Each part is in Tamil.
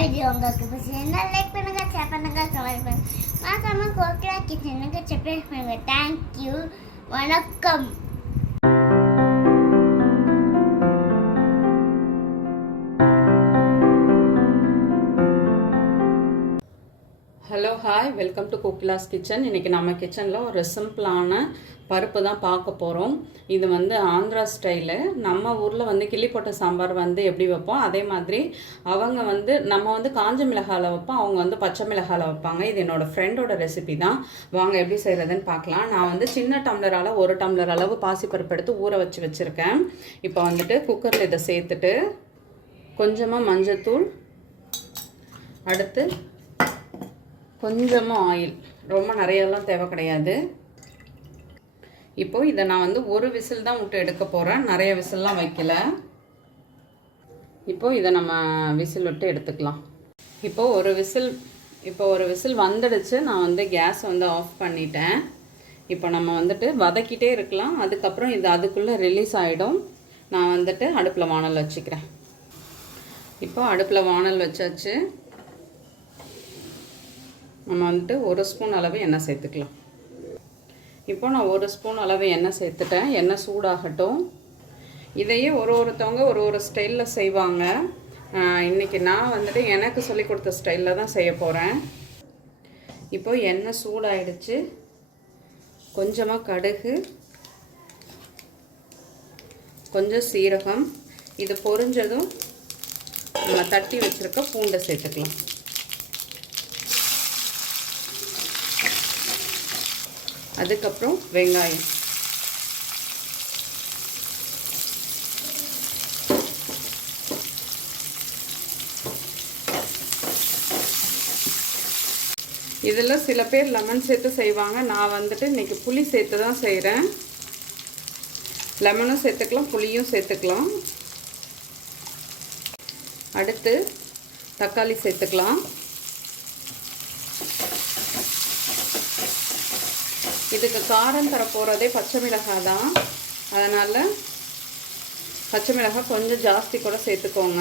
வீடியோ உங்களுக்கு பிடிச்சிருந்தா லைக் பண்ணுங்கள் ஷேர் பண்ணுங்கள் கமெண்ட் பண்ணுங்கள் மறக்காம கோகிலா கிச்சனுக்கு சப்ஸ்கிரைப் பண்ணுங்கள் தேங்க்யூ வணக்கம். Hello hi welcome to Kokila's kitchen இன்றைக்கி நம்ம கிச்சனில் ஒரு சிம்பிளான பருப்பு தான் பார்க்க போகிறோம் இது வந்து ஆந்திரா ஸ்டைலு நம்ம ஊரில் வந்து கிள்ளி போட்ட சாம்பார் வந்து எப்படி வைப்போம்? அதே மாதிரி அவங்க வந்து நம்ம வந்து காஞ்ச மிளகாயில் வைப்போம். அவங்க வந்து பச்சை மிளகாயில் வைப்பாங்க. இது என்னோட ஃப்ரெண்டோட ரெசிபி தான். வாங்க எப்படி செய்கிறதுன்னு பார்க்கலாம். நான் வந்து சின்ன டம்ளரால் ஒரு டம்ளர் அளவு பாசிப்பருப்பு எடுத்து ஊற வச்சு வச்சுருக்கேன். இப்போ வந்துட்டு குக்கரில் இதை சேர்த்துட்டு கொஞ்சமாக மஞ்சத்தூள் அடுத்து கொஞ்சமாக ஆயில் ரொம்ப நிறையெல்லாம் தேவை கிடையாது. இப்போது இதை நான் வந்து ஒரு விசில் தான் விட்டு எடுக்க போகிறேன் நிறைய விசில்லாம் வைக்கல. இப்போ இதை நம்ம விசில் விட்டு எடுத்துக்கலாம். இப்போது ஒரு விசில் இப்போ ஒரு விசில் வந்துடுச்சு. நான் வந்து கேஸ் வந்து ஆஃப் பண்ணிட்டேன். இப்போ நம்ம வந்துட்டு வதக்கிட்டே இருக்கலாம். அதுக்கப்புறம் இது அதுக்குள்ளே ரிலீஸ் ஆகிடும் நான் வந்துட்டு அடுப்பில் வானல் வச்சுக்கிறேன். இப்போ அடுப்பில் வானல் வச்சாச்சு. நம்ம வந்துட்டு ஒரு ஸ்பூன் அளவு எண்ணெய் சேர்த்துக்கலாம். இப்போ நான் ஒரு ஸ்பூன் அளவு எண்ணெய் சேர்த்துட்டேன். எண்ணெய் சூடாகட்டும். இதையே ஒரு ஒருத்தவங்க ஒரு ஒரு ஸ்டைலில் செய்வாங்க. இன்றைக்கி இன்னைக்கு நான் வந்துட்டு எனக்கு சொல்லி கொடுத்த ஸ்டைலில் தான் செய்ய போகிறேன் இப்போ எண்ணெய் சூடாயிடுச்சு. கொஞ்சமாக கடுகு. கொஞ்சம் சீரகம். இது பொரிஞ்சதும் நம்ம தட்டி வச்சுருக்க பூண்டை சேர்த்துக்கலாம். அதுக்கப்புறம் வெங்காயம். இதில் சில பேர் லெமன் சேர்த்து செய்வாங்க. நான் வந்துட்டு இன்றைக்கி புளி சேர்த்து தான் செய்கிறேன் லெமனும் சேர்த்துக்கலாம் புளியும் சேர்த்துக்கலாம். அடுத்து தக்காளி சேர்த்துக்கலாம். இதுக்கு காரம் தர போகிறதே பச்சை மிளகாய் தான். அதனால் பச்சை மிளகாய் கொஞ்சம் ஜாஸ்தி கூட சேர்த்துக்கோங்க.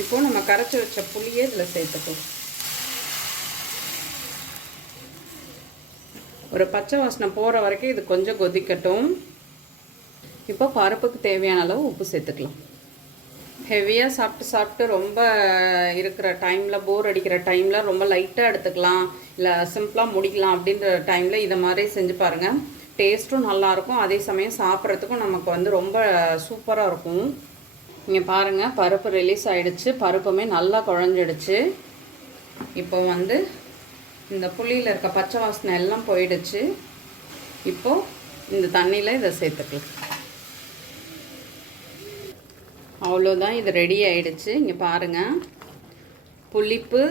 இப்போது நம்ம கரைச்சி வச்ச புளியே இதில் சேர்த்துக்கோம் ஒரு பச்சை வாசனை போகிற வரைக்கும் இது கொஞ்சம் கொதிக்கட்டும். இப்போ பருப்புக்கு தேவையான அளவு உப்பு சேர்த்துக்கலாம். ஹெவியாக சாப்பிட்டு சாப்பிட்டு ரொம்ப இருக்கிற டைமில் போர் அடிக்கிற டைமில் ரொம்ப லைட்டாக எடுத்துக்கலாம். இல்லை சிம்பிளாக முடிக்கலாம் அப்படின்ற டைமில் இதை மாதிரி செஞ்சு பாருங்கள் டேஸ்ட்டும் நல்லாயிருக்கும் அதே சமயம் சாப்பிட்றதுக்கும் நமக்கு வந்து ரொம்ப சூப்பராக இருக்கும். நீங்கள் பாருங்கள் பருப்பு ரிலீஸ் ஆகிடுச்சு பருப்புமே நல்லா குழஞ்சிடுச்சு. இப்போ வந்து இந்த புளியில் இருக்க பச்சை வாசனை எல்லாம் போயிடுச்சு. இப்போது இந்த தண்ணியில் இதை சேர்த்துக்கலாம். அவ்வளோதான் இது ரெடி ஆயிடுச்சு. இங்கே பாருங்கள் புளிப்பு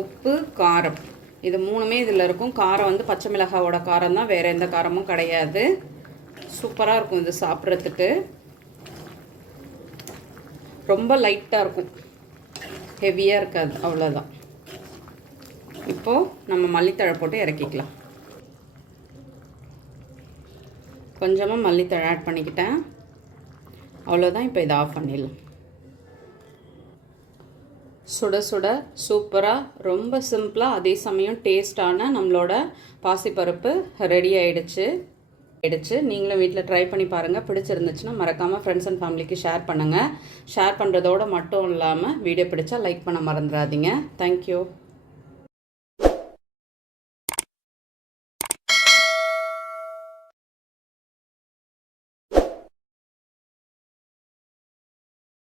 உப்பு காரம். இது மூணுமே இதில் இருக்கும். காரம் வந்து பச்சை மிளகாவோட காரம் தான். வேறு எந்த காரமும் கிடையாது. சூப்பராக இருக்கும் இது சாப்பிட்றதுக்கு. ரொம்ப லைட்டாக இருக்கும். ஹெவியாக இருக்காது. அவ்வளோதான் இப்போது நம்ம மல்லித்தழை போட்டு இறக்கிக்கலாம். கொஞ்சமாக மல்லித்தழை ஆட் பண்ணிக்கிட்டேன். அவ்வளோதான் இப்போ இதை ஆஃப் பண்ணிடலாம். சுட சுட சூப்பராக ரொம்ப சிம்பிளாக அதே சமயம் டேஸ்டான நம்மளோட பாசிப்பருப்பு ரெடி ஆகிடுச்சு ஆகிடுச்சு நீங்களும் வீட்டில் ட்ரை பண்ணி பாருங்கள் பிடிச்சிருந்துச்சுன்னா மறக்காமல் ஃப்ரெண்ட்ஸ் அண்ட் ஃபேமிலிக்கு ஷேர் பண்ணுங்கள் ஷேர் பண்ணுறதோட மட்டும் இல்லாமல் வீடியோ பிடிச்சா லைக் பண்ண மறந்துடாதீங்க. தேங்க்யூ